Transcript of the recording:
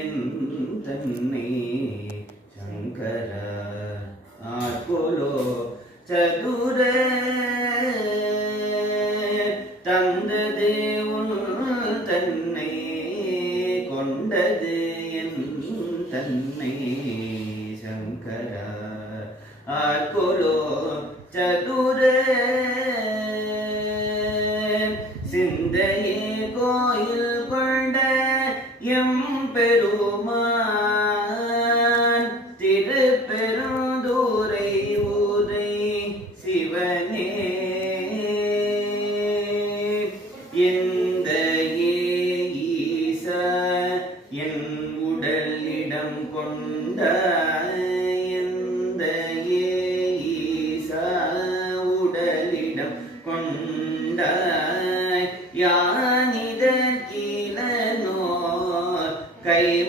தன்னை சங்கர ஆட்கொலோ சதுர தந்தது உன் தன்னை கொண்டது என் தன்னை சங்கர ஆட்கொலோ சதுர சிந்தையே கோயில் கொண்ட எம்பெருமான் திருப்பெருந்துறை உதை சிவனே எந்த ஈச என் உடலிடம் கொண்ட